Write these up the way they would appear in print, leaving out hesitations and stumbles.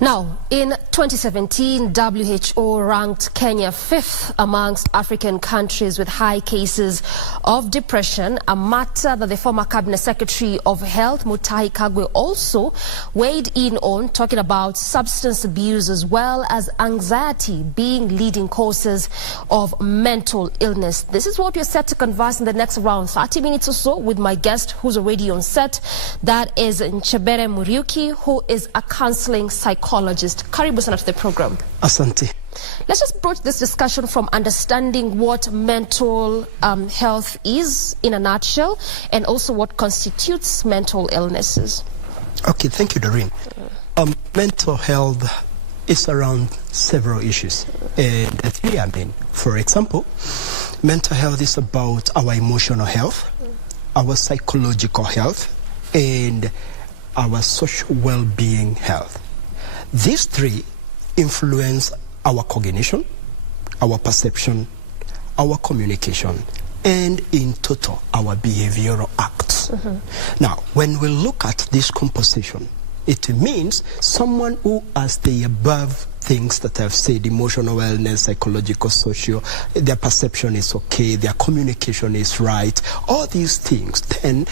Now, in 2017, WHO ranked Kenya 5th amongst African countries with high cases of depression, a matter that the former Cabinet Secretary of Health, Mutahi Kagwe, also weighed in on, talking about substance abuse as well as anxiety being leading causes of mental illness. This is what we're set to converse in the next around 30 minutes or so with my guest who's already on set. That is Nchebere Muriuki, who is a counselling psychologist. Karibu sana to the program. Asante. Let's just approach this discussion from understanding what mental health is in a nutshell, and also what constitutes mental illnesses. Okay, thank you, Doreen. Mental health is around several issues. The three I mean, for example, mental health is about our emotional health, our psychological health, and our social well-being health. These three influence our cognition, our perception, our communication, and in total, our behavioral acts. Now, when we look at this composition, it means someone who has the above things that I've said: emotional wellness, psychological, social, their perception is okay, their communication is right, all these things then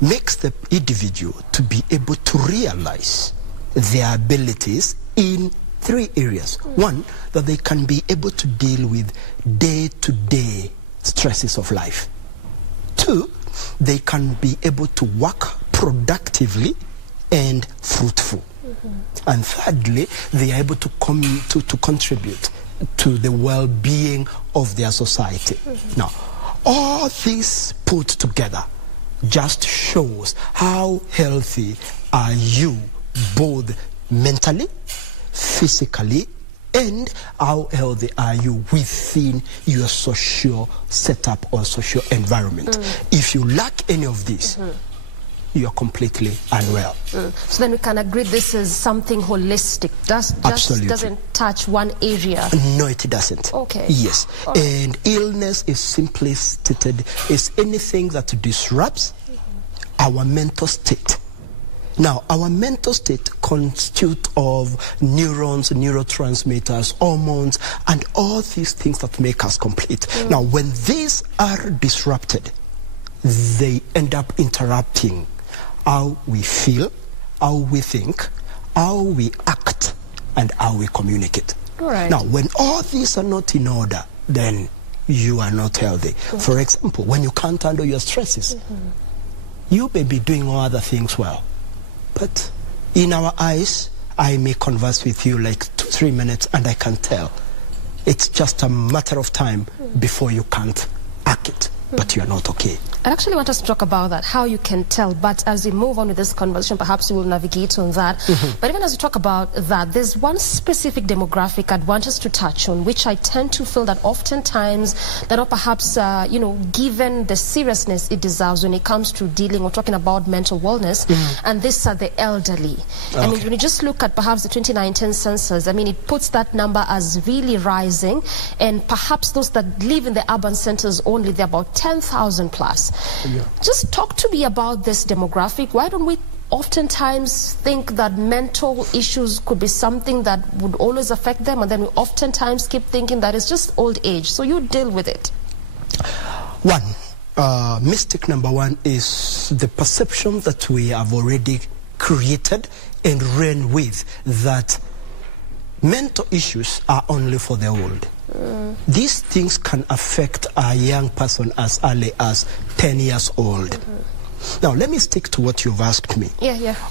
makes the individual to be able to realize their abilities in three areas. One, that they can be able to deal with day-to-day stresses of life. Two, they can be able to work productively and fruitful. And thirdly, they are able to contribute to the well-being of their society. Now, all this put together just shows how healthy are you, both mentally, physically, and how healthy are you within your social setup or social environment. If you lack any of this, you are completely unwell. So then we can agree this is something holistic. Absolutely. Doesn't touch one area. No, it doesn't. Okay. Yes. And illness is simply stated is anything that disrupts our mental state. Now, our mental state constitutes of neurons, neurotransmitters, hormones, and all these things that make us complete. Now, when these are disrupted, they end up interrupting how we feel, how we think, how we act, and how we communicate. All right. Now, when all these are not in order, then you are not healthy. For example, when you can't handle your stresses, you may be doing all other things well. But in our eyes, I may converse with you like 2-3 minutes and I can tell. It's just a matter of time before you can't act it, but you are not okay. I actually want us to talk about that, how you can tell. But as we move on with this conversation, perhaps we will navigate on that. But even as we talk about that, there's one specific demographic I'd want us to touch on, which I tend to feel that oftentimes that are perhaps, given the seriousness it deserves when it comes to dealing or talking about mental wellness, and these are the elderly. I mean, when you just look at perhaps the 2019 census, I mean, it puts that number as really rising, and perhaps those that live in the urban centers only, they're about 10,000 plus. Just talk to me about this demographic. Why don't we oftentimes think that mental issues could be something that would always affect them, and then we oftentimes keep thinking that it's just old age? So you deal with it. One, mistake number one is the perception that we have already created and ran with, that mental issues are only for the old. These things can affect a young person as early as 10 years old. Now, let me stick to what you've asked me.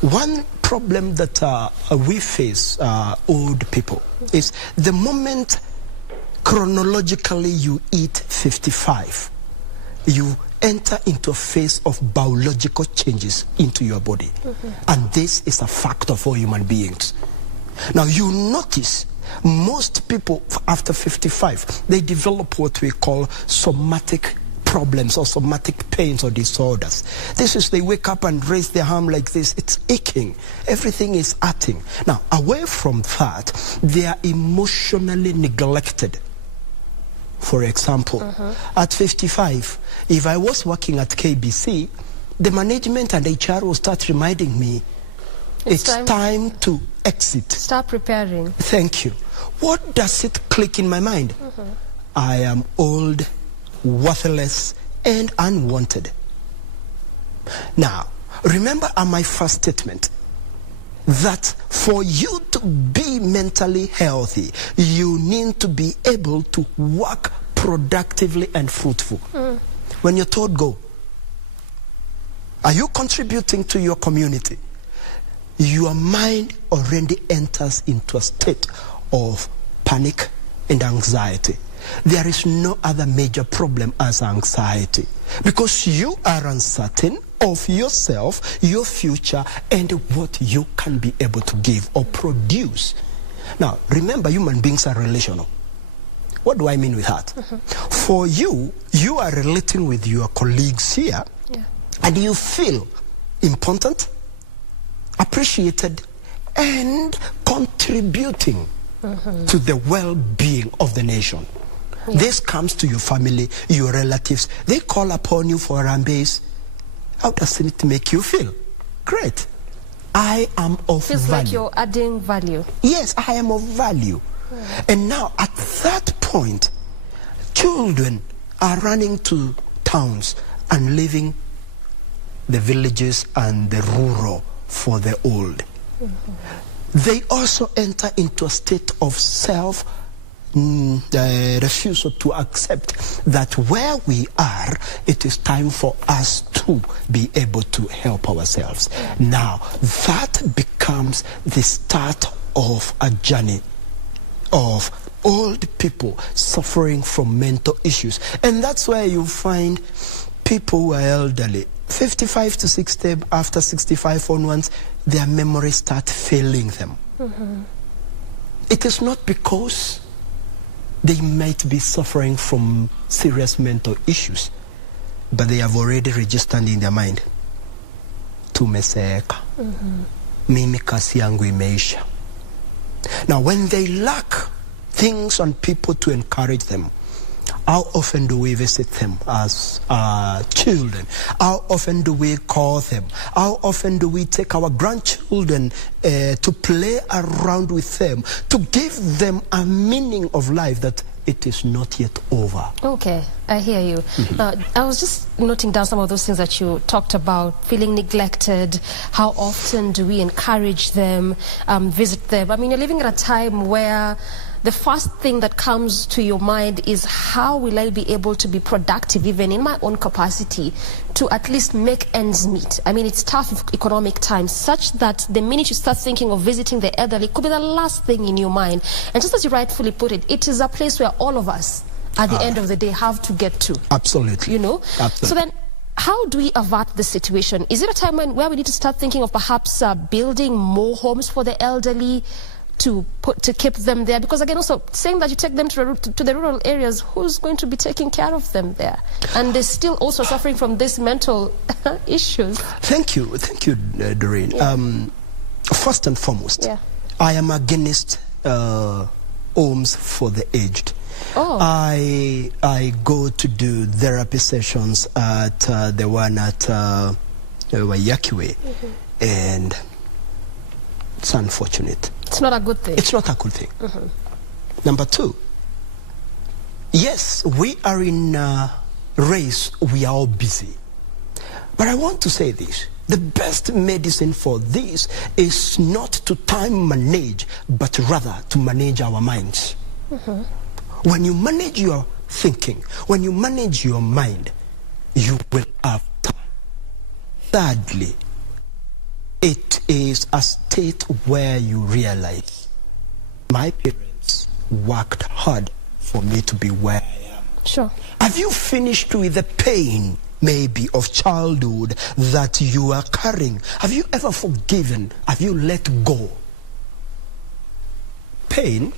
One problem that we face, old people, is the moment chronologically you hit 55, you enter into a phase of biological changes into your body. And this is a fact of all human beings. Now, you notice most people after 55, they develop what we call somatic problems or somatic pains or disorders. This is, they wake up and raise their arm like this. It's aching. Everything is hurting. Now, away from that, they are emotionally neglected. For example, at 55, if I was working at KBC, the management and HR will start reminding me, It's time to exit. Start preparing. Thank you. What does it click in my mind? I am old, worthless, and unwanted. Now, remember my first statement that for you to be mentally healthy, you need to be able to work productively and fruitful. When you're told go, are you contributing to your community? Your mind already enters into a state of panic and anxiety. There is no other major problem as anxiety, because you are uncertain of yourself, your future, and what you can be able to give or produce. Now, remember, human beings are relational. What do I mean with that? For you, you are relating with your colleagues here, and you feel important, appreciated, and contributing to the well-being of the nation. This comes to your family, your relatives. They call upon you for Rambays. How does it make you feel? Great. I am of value. Feels like you're adding value. Yes, I am of value. And now, at that point, children are running to towns and leaving the villages and the rural for the old. They also enter into a state of refusal to accept that where we are, it is time for us to be able to help ourselves. Now, that becomes the start of a journey of old people suffering from mental issues. And that's where you find people who are elderly, 55 to 60, after 65 onwards, their memories start failing them. It is not because they might be suffering from serious mental issues, but they have already registered in their mind, tumeseeka, mimi kasi yangu imeisha. Now, when they lack things and people to encourage them, how often do we visit them as children? How often do we call them? How often do we take our grandchildren to play around with them, to give them a meaning of life that it is not yet over? Okay, I hear you. I was just noting down some of those things that you talked about, feeling neglected. How often do we encourage them, visit them? I mean, you're living at a time where the first thing that comes to your mind is, how will I be able to be productive, even in my own capacity, to at least make ends meet? I mean, it's tough economic times, such that the minute you start thinking of visiting the elderly, it could be the last thing in your mind. And just as you rightfully put it, it is a place where all of us, at the end of the day, have to get to. Absolutely. You know? Absolutely. So then, how do we avert the situation? Is it a time where we need to start thinking of perhaps building more homes for the elderly, to keep them there? Because again, also saying that you take them to the rural areas, who's going to be taking care of them there? And they're still also suffering from these mental issues. Thank you, Doreen. First and foremost, I am against homes for the aged. I go to do therapy sessions at the one at Wayakiwe, and it's unfortunate. It's not a good thing. It's not a good thing. Number two, yes, we are in a race, we are all busy. But I want to say this: the best medicine for this is not to time manage, but rather to manage our minds. When you manage your thinking, when you manage your mind, you will have time. Thirdly, it is a state where you realize, my parents worked hard for me to be where I am. Sure. Have you finished with the pain, maybe, of childhood that you are carrying? Have you ever forgiven? Have you let go? Pain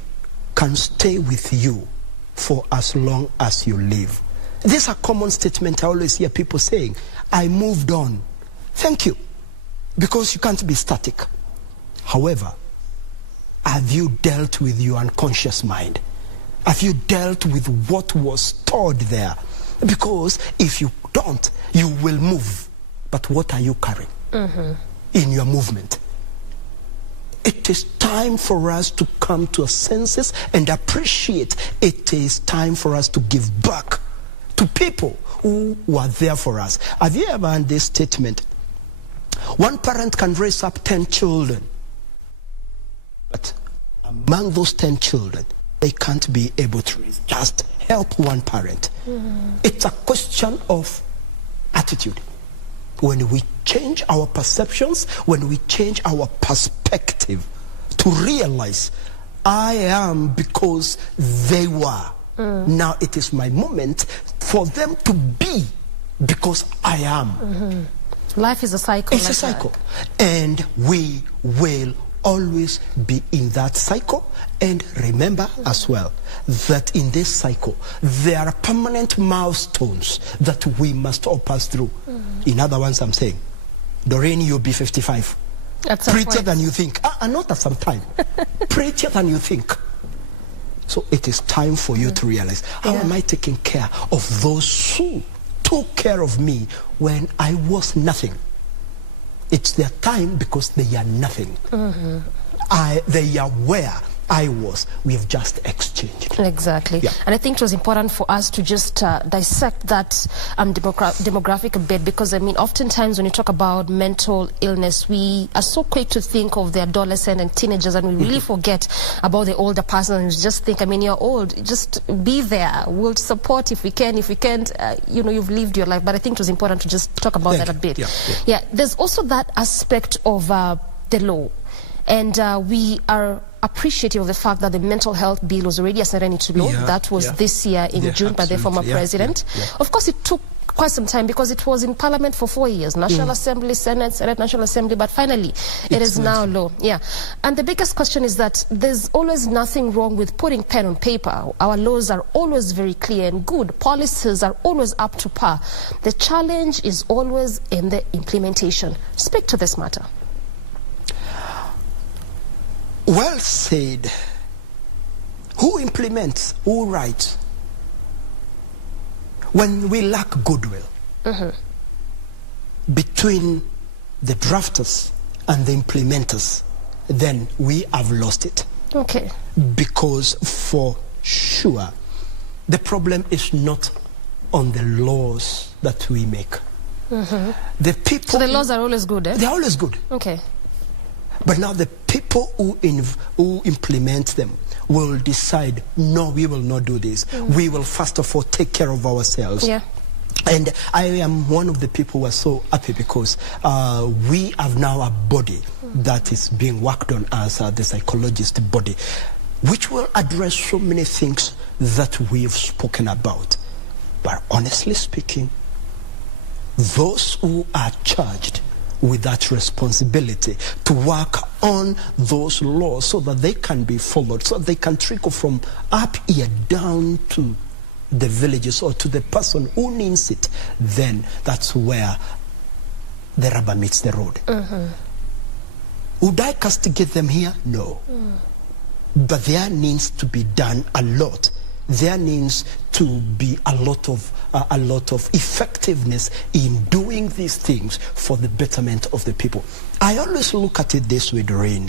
can stay with you for as long as you live. This is a common statement I always hear people saying, I moved on. Thank you. Because you can't be static. However, have you dealt with your unconscious mind? Have you dealt with what was stored there? Because if you don't, you will move. But what are you carrying in your movement? It is time for us to come to our senses and appreciate. It is time for us to give back to people who were there for us. Have you ever heard this statement? One parent can raise up 10 children, but among those 10 children, they can't be able to raise, just help one parent. It's a question of attitude. When we change our perceptions, when we change our perspective to realize, I am because they were. Now it is my moment for them to be because I am. Life is a cycle. It's a cycle. And we will always be in that cycle. And remember as well that in this cycle there are permanent milestones that we must all pass through. In other words, I'm saying, Doreen, you'll be 55. Prettier than you think. Not at some time. Prettier than you think. So it is time for you to realize, how am I taking care of those who took care of me when I was nothing? It's their time because they are nothing. They are where I was. We have just exchanged. Exactly. Yeah. And I think it was important for us to just dissect that demographic a bit, because I mean, oftentimes when you talk about mental illness, we are so quick to think of the adolescent and teenagers, and we really forget about the older person. And we just think, I mean, you're old, just be there. We'll support if we can. If we can't, you know, you've lived your life. But I think it was important to just talk about that a bit. Yeah. There's also that aspect of the law. And we are appreciative of the fact that the mental health bill was already a serenity law. That was this year in June by the former president. Of course, it took quite some time because it was in Parliament for 4 years. National Assembly, Senate, National Assembly, but finally it is now law. And the biggest question is that there's always nothing wrong with putting pen on paper. Our laws are always very clear and good. Policies are always up to par. The challenge is always in the implementation. Speak to this matter. Well said. Who implements? Who writes? When we lack goodwill between the drafters and the implementers, then we have lost it. Okay. Because for sure, the problem is not on the laws that we make. The people. So the laws are always good, eh? They're always good. Okay. But now the people who implement them will decide, no, we will not do this. We will first of all take care of ourselves. And I am one of the people who are so happy because we have now a body that is being worked on as the psychologist body, which will address so many things that we've spoken about. But honestly speaking, those who are charged with that responsibility to work on those laws so that they can be followed, so they can trickle from up here down to the villages or to the person who needs it, then that's where the rubber meets the road. Would I castigate them here? No. But there needs to be done a lot. There needs to be a lot of effectiveness in doing these things for the betterment of the people. I always look at it this way, Doreen.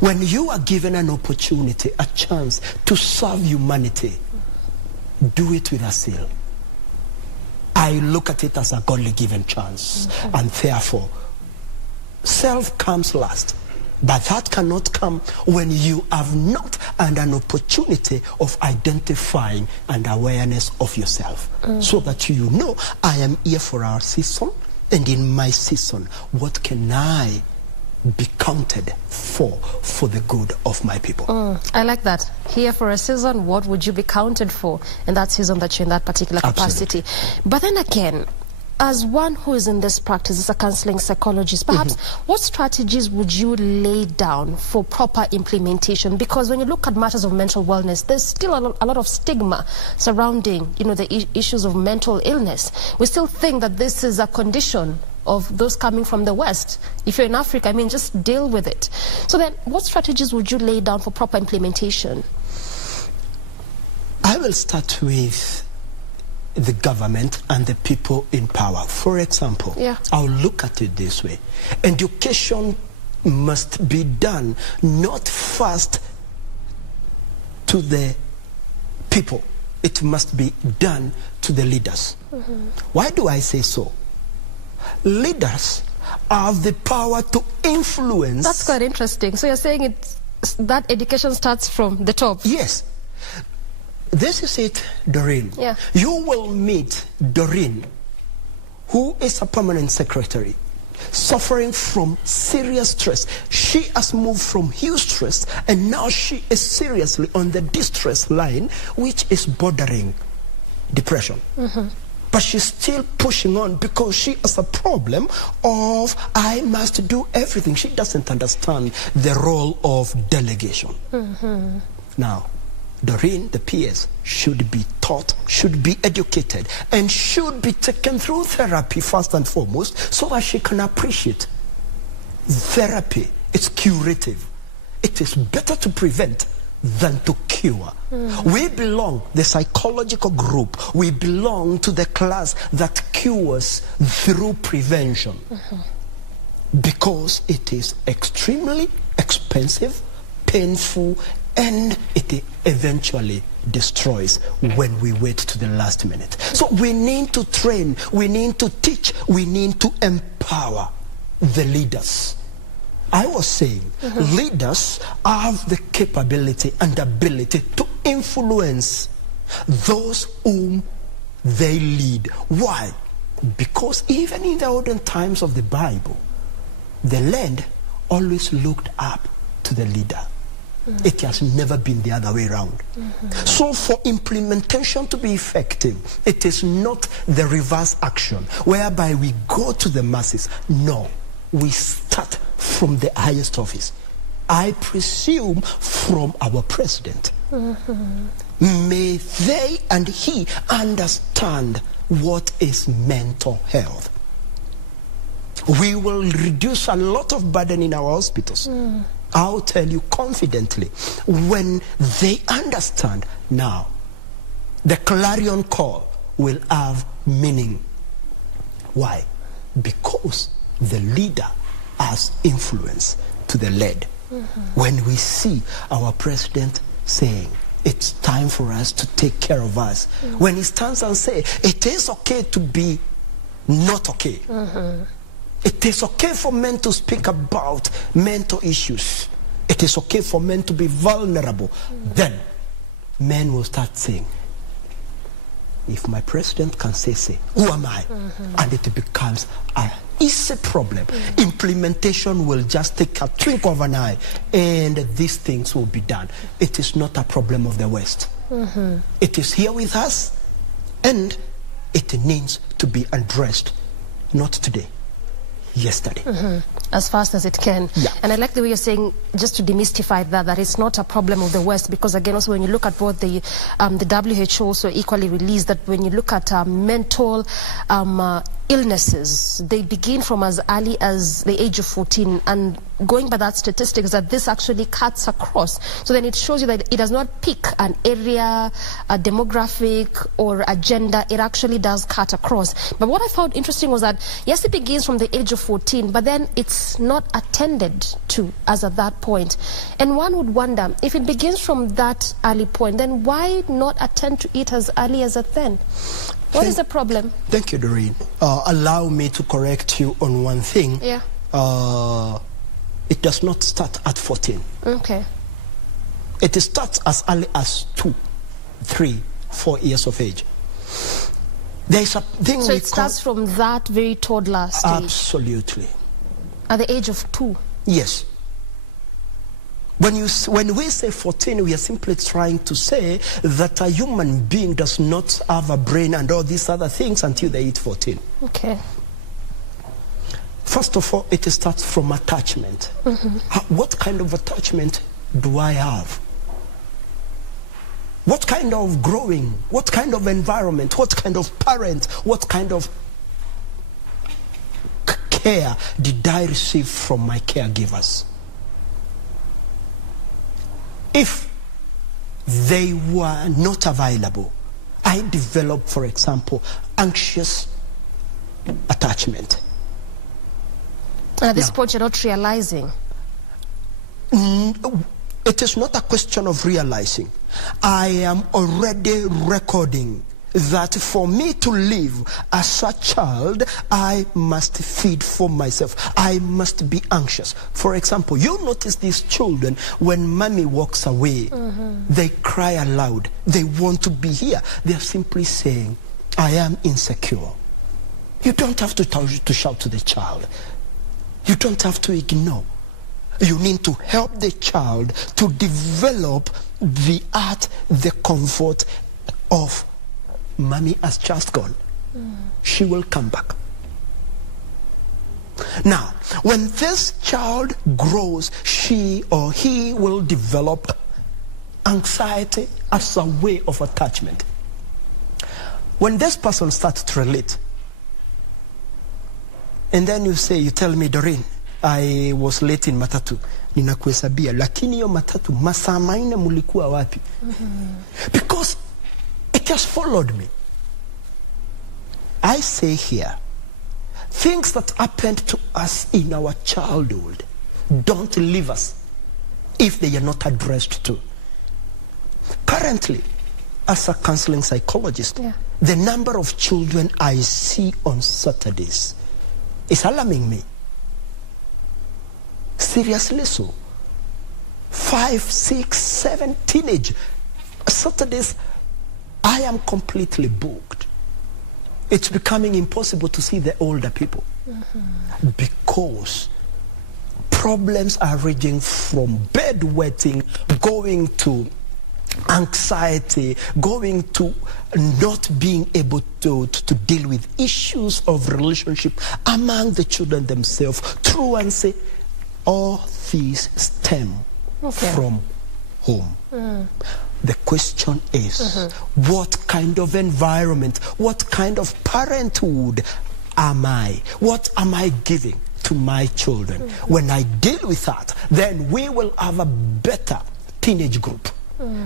When you are given an opportunity, a chance to serve humanity, do it with a zeal. I look at it as a godly given chance, and therefore, self comes last. But that cannot come when you have not had an opportunity of identifying and awareness of yourself. So that you know, I am here for our season, and in my season, what can I be counted for the good of my people? I like that. Here for a season, what would you be counted for in that season that you're in that particular capacity? But then again, as one who is in this practice, as a counseling psychologist, perhaps what strategies would you lay down for proper implementation? Because when you look at matters of mental wellness, there's still a lot of stigma surrounding, you know, the issues of mental illness. We still think that this is a condition of those coming from the West. If you're in Africa, I mean, just deal with it. So then, what strategies would you lay down for proper implementation? I will start with the government and the people in power. For example, I'll look at it this way. Education must be done not first to the people. It must be done to the leaders. Why do I say so? Leaders have the power to influence. That's quite interesting. So you're saying that education starts from the top? Yes. This is it, Doreen. Yeah. You will meet Doreen, who is a permanent secretary, suffering from serious stress. She has moved from huge stress, and now she is seriously on the distress line, which is bordering depression. But she's still pushing on because she has a problem of, I must do everything. She doesn't understand the role of delegation. Now, Doreen, the PS, should be taught, should be educated, and should be taken through therapy first and foremost, so that she can appreciate therapy. It's curative. It is better to prevent than to cure. We belong, the psychological group, we belong to the class that cures through prevention. Because it is extremely expensive, painful, and it eventually destroys when we wait to the last minute. So we need to train, we need to teach, we need to empower the leaders. I was saying, leaders have the capability and ability to influence those whom they lead. Why? Because even in the olden times of the Bible, the led always looked up to the leader. It has never been the other way around. So for implementation to be effective, it is not the reverse action, whereby we go to the masses. No, we start from the highest office. I presume from our president. May they and he understand what is mental health. We will reduce a lot of burden in our hospitals. I'll tell you confidently, when they understand now, the clarion call will have meaning. Why? Because the leader has influence to the led. When we see our president saying, it's time for us to take care of us. When he stands and says, it is okay to be not okay. It is okay for men to speak about mental issues. It is okay for men to be vulnerable. Then men will start saying, if my president can say, who am I? And it becomes a easy problem. Implementation will just take a twinkle of an eye, and these things will be done. It is not a problem of the West. It is here with us, and it needs to be addressed, not today, yesterday. As fast as it can. Yeah. And I like the way you're saying, just to demystify that it's not a problem of the West, because again, also when you look at what the WHO also equally released, that when you look at mental illnesses, they begin from as early as the age of 14, and going by that statistics, that this actually cuts across. So then it shows you that it does not pick an area, a demographic, or a gender. It actually does cut across. But what I found interesting was that, yes, it begins from the age of 14, but then it's not attended to as at that point. And one would wonder, if it begins from that early point, then why not attend to it as early as at then? What is the problem? Thank you, Doreen. Allow me to correct you on one thing. Yeah. It does not start at 14. Okay. It starts as early as 2, 3, 4 years of age. There is a thing so it starts from that very toddler stage? Absolutely. At the age of 2? Yes. When we say 14, we are simply trying to say that a human being does not have a brain and all these other things until they hit 14. Okay. First of all, it starts from attachment. What kind of attachment do I have? What kind of growing, what kind of environment, what kind of parent, what kind of care did I receive from my caregivers? If they were not available, I developed, for example, anxious attachment. At this point, you're not realizing. It is not a question of realizing. I am already recording that for me to live as a child, I must feed for myself. I must be anxious. For example, you notice these children, when mommy walks away, they cry aloud. They want to be here. They are simply saying, I am insecure. You don't have to shout to the child. You don't have to ignore. You need to help the child to develop the art, the comfort of mommy has just gone. She will come back. Now, when this child grows, she or he will develop anxiety as a way of attachment. When this person starts to relate, and then you tell me, Doreen, I was late in matatu. Ninakuhesabia, lakini yo matatu masaa manne mulikuwa wapi? Because it has followed me. I say here, things that happened to us in our childhood don't leave us if they are not addressed to. Currently, as a counseling psychologist, the number of children I see on Saturdays is alarming me. Seriously so. 5, 6, 7 teenage Saturdays, I am completely booked. It's becoming impossible to see the older people because problems are ranging from bedwetting, going to anxiety, going to not being able to deal with issues of relationship among the children themselves. True and say, all these stem from home. The question is, what kind of environment, what kind of parenthood am I? What am I giving to my children? When I deal with that, then we will have a better teenage group.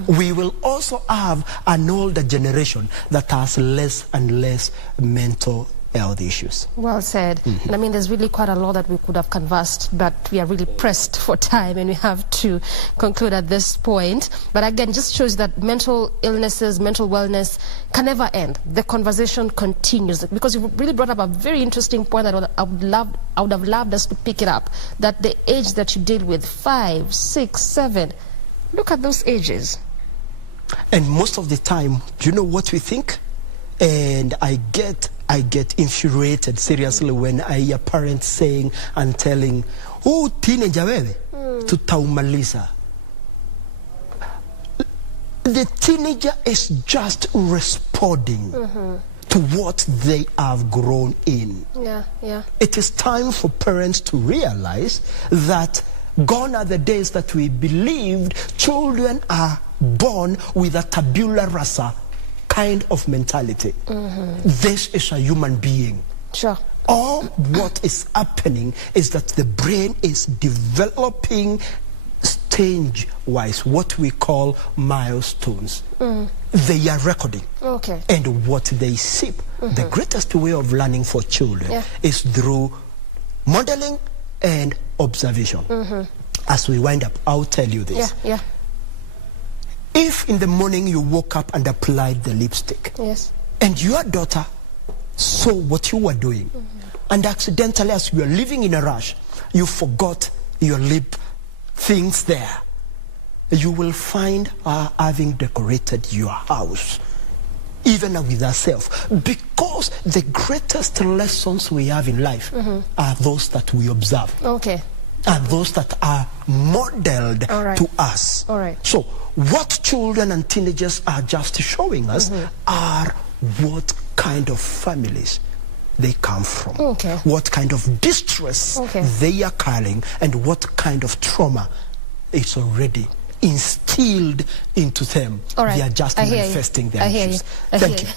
We will also have an older generation that has less and less mental health issues. Well said. And I mean, there's really quite a lot that we could have conversed, but we are really pressed for time and we have to conclude at this point. But again, just shows that mental illnesses, mental wellness can never end. The conversation continues, because you really brought up a very interesting point that I would have loved us to pick it up, that the age that you deal with, 5, 6, 7, look at those ages. And most of the time, do you know what we think? And I get infuriated seriously when I hear parents saying and telling, oh, teenager wewe, tutaumaliza. The teenager is just responding to what they have grown in. It is time for parents to realize that gone are the days that we believed children are born with a tabula rasa kind of mentality. This is a human being. Sure. All what is happening is that the brain is developing stage-wise, what we call milestones. They are recording. And what they sip. The greatest way of learning for children is through modeling and observation. As we wind up, I'll tell you this. If in the morning you woke up and applied the lipstick, and your daughter saw what you were doing, and accidentally, as you were living in a rush, you forgot your lip things there, you will find her having decorated your house, even with herself. Because the greatest lessons we have in life are those that we observe. And those that are modeled to us. So what children and teenagers are just showing us are what kind of families they come from, what kind of distress they are carrying, and what kind of trauma is already instilled into them. They are just manifesting their issues. Thank you.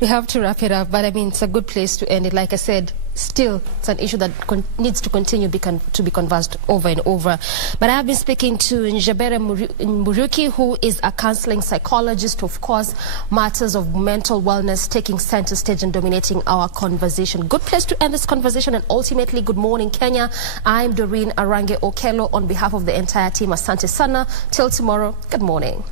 We have to wrap it up, but I mean, it's a good place to end it. Like I said, still it's an issue that needs to continue to be conversed over and over. But I have been speaking to Nchebere Muriuki, who is a counseling psychologist. Of course, matters of mental wellness taking center stage and dominating our conversation. Good place to end this conversation, and ultimately, good morning, Kenya. I'm Doreen Arange Okello on behalf of the entire team. Asante sana. Till tomorrow, good morning.